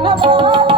na boa.